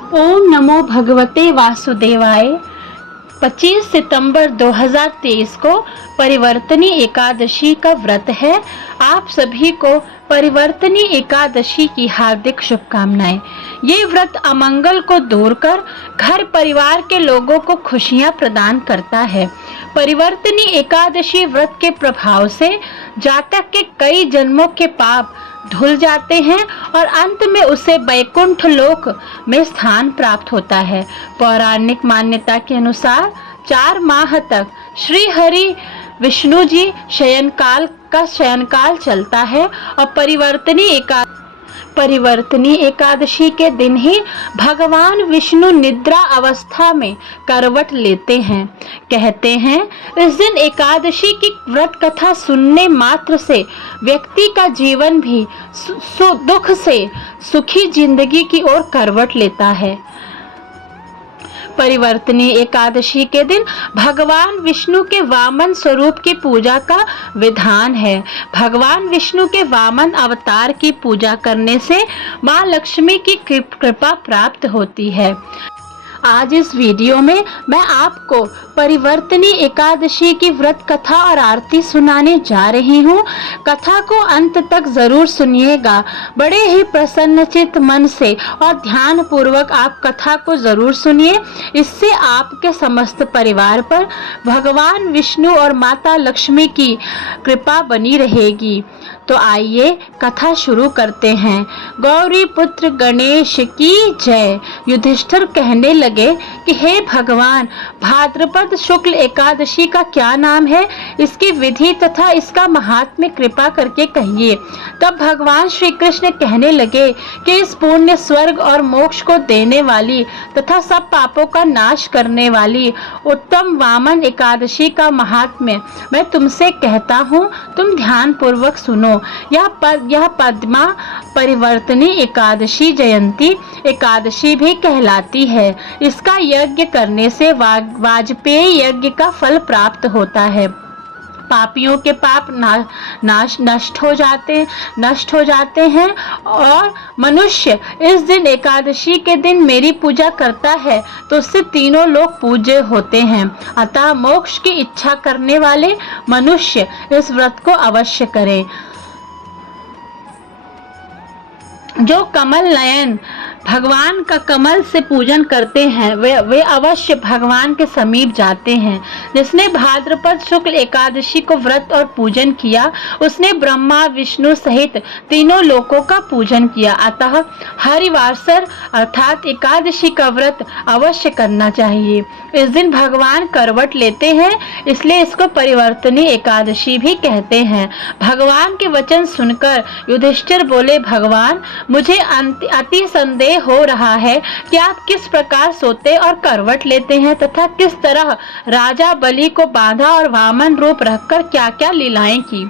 ओम नमो भगवते वासुदेवाय। 25 सितंबर 2023 को परिवर्तनी एकादशी का व्रत है। आप सभी को परिवर्तनी एकादशी की हार्दिक शुभकामनाएं। ये व्रत अमंगल को दूर कर घर परिवार के लोगों को खुशियां प्रदान करता है। परिवर्तनी एकादशी व्रत के प्रभाव से जातक के कई जन्मों के पाप धुल जाते हैं और अंत में उसे वैकुंठ लोक में स्थान प्राप्त होता है। पौराणिक मान्यता के अनुसार 4 माह तक श्री हरि विष्णु जी शयनकाल चलता है और परिवर्तनी एकादशी के दिन ही भगवान विष्णु निद्रा अवस्था में करवट लेते हैं। कहते हैं इस दिन एकादशी की व्रत कथा सुनने मात्र से व्यक्ति का जीवन भी दुख से सुखी जिंदगी की ओर करवट लेता है। परिवर्तनी एकादशी के दिन भगवान विष्णु के वामन स्वरूप की पूजा का विधान है। भगवान विष्णु के वामन अवतार की पूजा करने से मां लक्ष्मी की कृपा प्राप्त होती है। आज इस वीडियो में मैं आपको परिवर्तनी एकादशी की व्रत कथा और आरती सुनाने जा रही हूँ। कथा को अंत तक जरूर सुनिएगा। बड़े ही प्रसन्नचित्त मन से और ध्यान पूर्वक आप कथा को जरूर सुनिए। इससे आपके समस्त परिवार पर भगवान विष्णु और माता लक्ष्मी की कृपा बनी रहेगी। तो आइए कथा शुरू करते हैं। गौरी पुत्र गणेश की जय। युधिष्ठिर कहने लगे कि हे भगवान, भाद्रपद शुक्ल एकादशी का क्या नाम है, इसकी विधि तथा इसका महात्म्य कृपा करके कहिए। तब भगवान श्री कृष्ण कहने लगे कि इस पुण्य स्वर्ग और मोक्ष को देने वाली तथा सब पापों का नाश करने वाली उत्तम वामन एकादशी का महात्म्य मैं तुमसे कहता हूँ, तुम ध्यान पूर्वक सुनो। यह पद्मा परिवर्तनी एकादशी जयंती एकादशी भी कहलाती है। इसका यज्ञ करने से वाजपेयी यज्ञ का फल प्राप्त होता है। पापियों के पाप नष्ट हो जाते हैं और मनुष्य इस दिन एकादशी के दिन मेरी पूजा करता है तो उससे तीनों लोग पूज्य होते हैं। अतः मोक्ष की इच्छा करने वाले मनुष्य इस व्रत को अवश्य करें। जो कमल नयन भगवान का कमल से पूजन करते हैं वे अवश्य भगवान के समीप जाते हैं। जिसने भाद्रपद शुक्ल एकादशी को व्रत और पूजन किया उसने ब्रह्मा विष्णु सहित तीनों लोकों का पूजन किया। अतः हरिवासर अर्थात एकादशी का व्रत अवश्य करना चाहिए। इस दिन भगवान करवट लेते हैं, इसलिए इसको परिवर्तनी एकादशी भी कहते हैं। भगवान के वचन सुनकर युधिष्ठिर बोले, भगवान, मुझे अति संदेह हो रहा है कि आप किस प्रकार सोते और करवट लेते हैं तथा किस तरह राजा बलि को बांधा और वामन रूप रखकर क्या क्या लीलाएं की।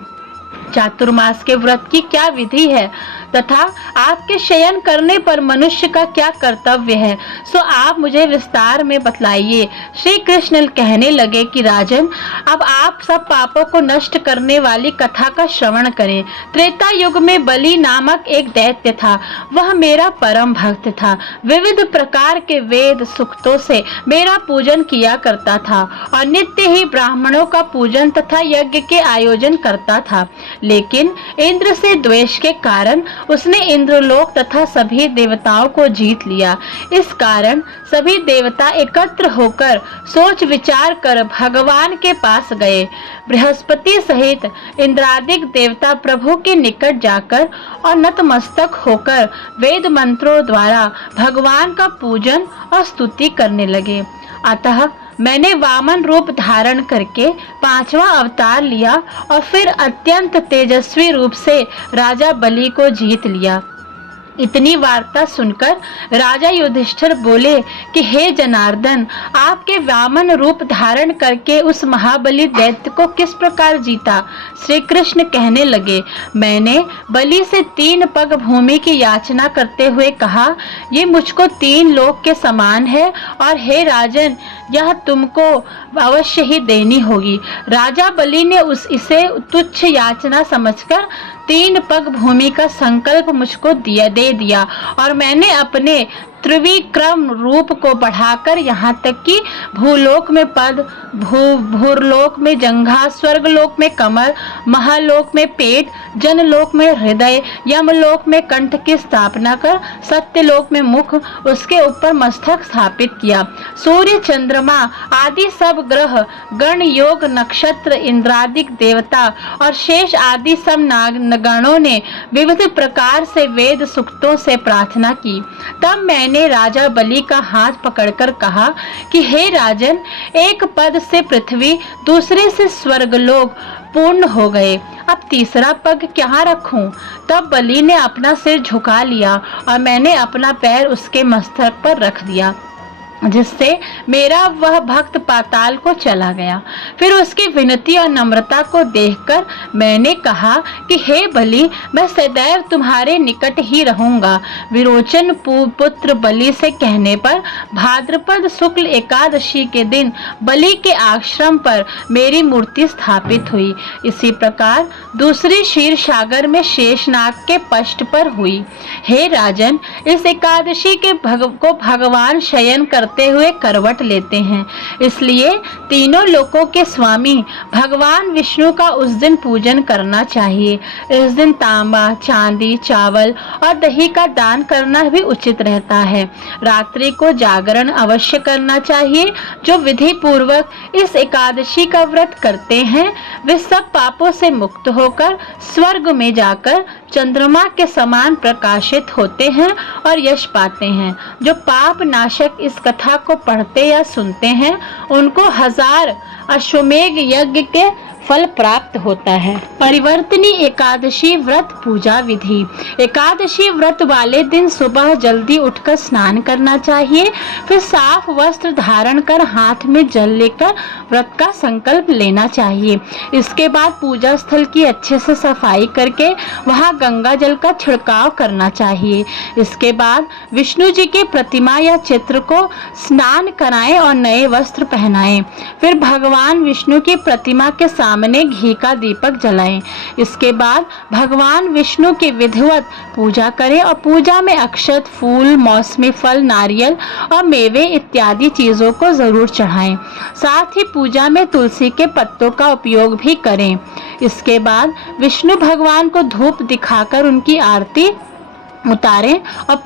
चातुर्मास के व्रत की क्या विधि है तथा आपके शयन करने पर मनुष्य का क्या कर्तव्य है, सो आप मुझे विस्तार में बतलाइए। श्री कृष्ण कहने लगे कि राजन, अब आप सब पापों को नष्ट करने वाली कथा का श्रवण करें। त्रेता युग में बलि नामक एक दैत्य था। वह मेरा परम भक्त था। विविध प्रकार के वेद सूक्तों से मेरा पूजन किया करता था और नित्य ही ब्राह्मणों का पूजन तथा यज्ञ के आयोजन करता था। लेकिन इंद्र से द्वेष के कारण उसने इंद्रलोक तथा सभी देवताओं को जीत लिया। इस कारण सभी देवता एकत्र होकर सोच विचार कर भगवान के पास गए। बृहस्पति सहित इंद्रादिक देवता प्रभु के निकट जाकर और नतमस्तक होकर वेद मंत्रों द्वारा भगवान का पूजन और स्तुति करने लगे। अतः मैंने वामन रूप धारण करके 5वां अवतार लिया और फिर अत्यंत तेजस्वी रूप से राजा बलि को जीत लिया। इतनी वार्ता सुनकर राजा युधिष्ठिर बोले कि हे जनार्दन, आपके वामन रूप धारण करके उस महाबली दैत्य को किस प्रकार जीता। श्री कृष्ण कहने लगे, मैंने बलि से 3 पग भूमि की याचना करते हुए कहा, ये मुझको 3 लोक के समान है और हे राजन, यह तुमको अवश्य ही देनी होगी। राजा बलि ने इसे तुच्छ याचना समझकर 3 पग भूमि का संकल्प मुझको दे दिया और मैंने अपने त्रिविक्रम रूप को बढ़ाकर यहाँ तक कि भूलोक में पद, भूरलोक में जंघा, स्वर्गलोक में कमर, महालोक में पेट, जनलोक में हृदय, यमलोक में कंठ की स्थापना कर सत्यलोक में मुख, उसके ऊपर मस्तक स्थापित किया। सूर्य, चंद्रमा आदि सब ग्रह, गण, योग, नक्षत्र, इंद्रादिक देवता और शेष आदि सब गणों ने विविध प्रकार से वेद सूक्तों से प्रार्थना की। तब मैंने राजा बलि का हाथ पकड़कर कहा कि हे राजन, एक पद से पृथ्वी, दूसरे से स्वर्गलोक पूर्ण हो गए, अब तीसरा पग क्या रखूं? तब बलि ने अपना सिर झुका लिया और मैंने अपना पैर उसके मस्तक पर रख दिया, जिससे मेरा वह भक्त पाताल को चला गया। फिर उसकी विनती और नम्रता को देखकर मैंने कहा कि हे बलि, मैं सदैव तुम्हारे निकट ही रहूंगा। विरोचन पुत्र बलि से कहने पर भाद्रपद शुक्ल एकादशी के दिन बलि के आश्रम पर मेरी मूर्ति स्थापित हुई। इसी प्रकार दूसरी क्षीर सागर में शेषनाग के पष्ट पर हुई। हे राजन, इस एकादशी के को भगवान शयन करते हुए करवट लेते हैं, इसलिए तीनों लोकों के स्वामी भगवान विष्णु का उस दिन पूजन करना चाहिए। इस दिन तांबा, चांदी, चावल और दही का दान करना भी उचित रहता है। रात्रि को जागरण अवश्य करना चाहिए। जो विधि पूर्वक इस एकादशी का व्रत करते हैं वे सब पापों से मुक्त होकर स्वर्ग में जाकर चंद्रमा के समान प्रकाशित होते हैं और यश पाते हैं। जो पाप नाशक इस कथा को पढ़ते या सुनते हैं उनको 1000 अश्वमेघ यज्ञ के फल प्राप्त होता है। परिवर्तनी एकादशी व्रत पूजा विधि। एकादशी व्रत वाले दिन सुबह जल्दी उठकर स्नान करना चाहिए। फिर साफ वस्त्र धारण कर हाथ में जल लेकर व्रत का संकल्प लेना चाहिए। इसके बाद पूजा स्थल की अच्छे से सफाई करके वहां गंगा जल का छिड़काव करना चाहिए। इसके बाद विष्णु जी की प्रतिमा या चित्र को स्नान कराएं और नए वस्त्र पहनाएं। फिर भगवान विष्णु की प्रतिमा के सामने घी का दीपक जलाएं। इसके बाद भगवान विष्णु की विधिवत पूजा करें और पूजा में अक्षत, फूल, मौसमी फल, नारियल और मेवे इत्यादि चीजों को जरूर चढ़ाएं। साथ ही पूजा में तुलसी के पत्तों का उपयोग भी करें। इसके बाद विष्णु भगवान को धूप दिखाकर उनकी आरती उतारें और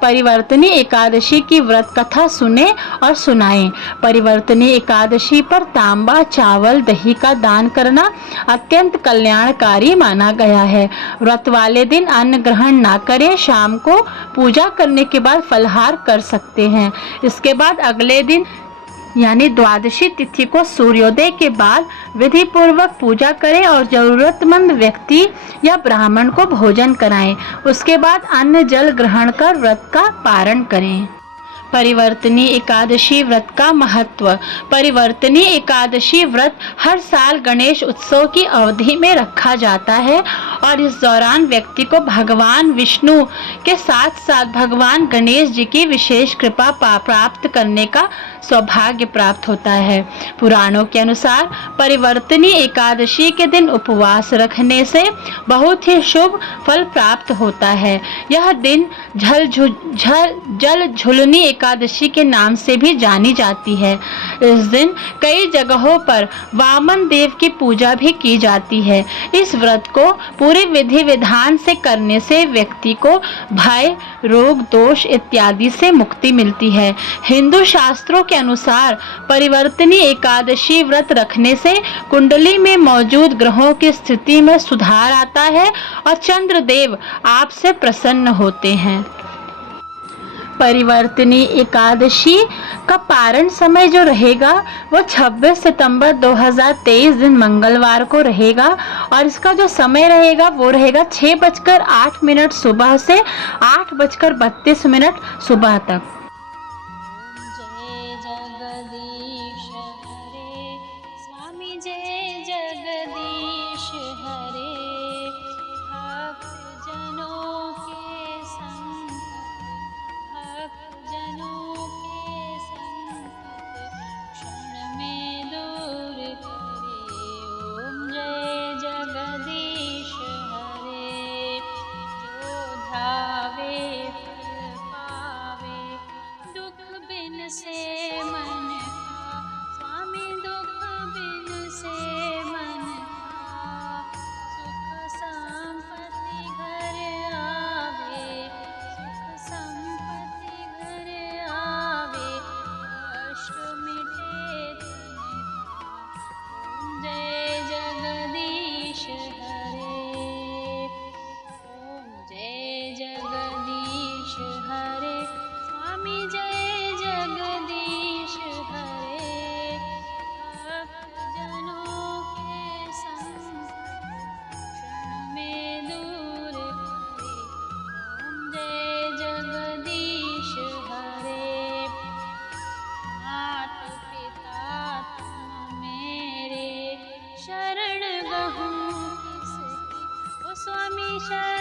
परिवर्तनी एकादशी की व्रत कथा सुने और सुनाएं। परिवर्तनी एकादशी पर तांबा, चावल, दही का दान करना अत्यंत कल्याणकारी माना गया है। व्रत वाले दिन अन्न ग्रहण ना करें। शाम को पूजा करने के बाद फलहार कर सकते हैं। इसके बाद अगले दिन यानी द्वादशी तिथि को सूर्योदय के बाद विधि पूर्वक पूजा करें और जरूरतमंद व्यक्ति या ब्राह्मण को भोजन कराएं। उसके बाद अन्न जल ग्रहण कर व्रत का पारण करें। परिवर्तनी एकादशी व्रत का महत्व। परिवर्तनी एकादशी व्रत हर साल गणेश उत्सव की अवधि में रखा जाता है और इस दौरान व्यक्ति को भगवान विष्णु के साथ साथ भगवान गणेश जी की विशेष कृपा प्राप्त करने का सौभाग्य प्राप्त होता है। पुराणों के अनुसार परिवर्तनी एकादशी के दिन उपवास रखने से बहुत ही शुभ फल प्राप्त होता है। यह दिन जल झुलनी एकादशी के नाम से भी जानी जाती है। इस दिन कई जगहों पर वामन देव की पूजा भी की जाती है। इस व्रत को पूरे विधि विधान से करने से व्यक्ति को भय, रोग, दोष इत्यादि से मुक्ति मिलती है। हिंदू शास्त्रों के अनुसार परिवर्तनी एकादशी व्रत रखने से कुंडली में मौजूद ग्रहों की स्थिति में सुधार आता है और चंद्रदेव आपसे प्रसन्न होते हैं। परिवर्तनी एकादशी का पारण समय जो रहेगा वो 26 सितंबर 2023 दिन मंगलवार को रहेगा और इसका जो समय रहेगा वो रहेगा 6:08 सुबह से 8:32 सुबह तक। जय जगदीश हरे स्वामी, जय जगदीश हरे। भक्त जनों के संकट क्षण में दूर करे। ओम जय जगदीश हरे। जो धावे फल पावे, बिन से मन का, स्वामी दुख बिन से मन का, सुख संपत्ति घर आवे, सुख संपत्ति घर आवे, कष्ट मिटे तन का। ओम जय जगदीश हरे, ओम जय जगदीश हरे, स्वामी जय जगदीश हरे, भक्त जनों के संकट क्षण में दूर करे। ओम जय जगदीश हरे, मात पिता तुम मेरे, शरण गहूँ किसकी, ओ स्वामी शरण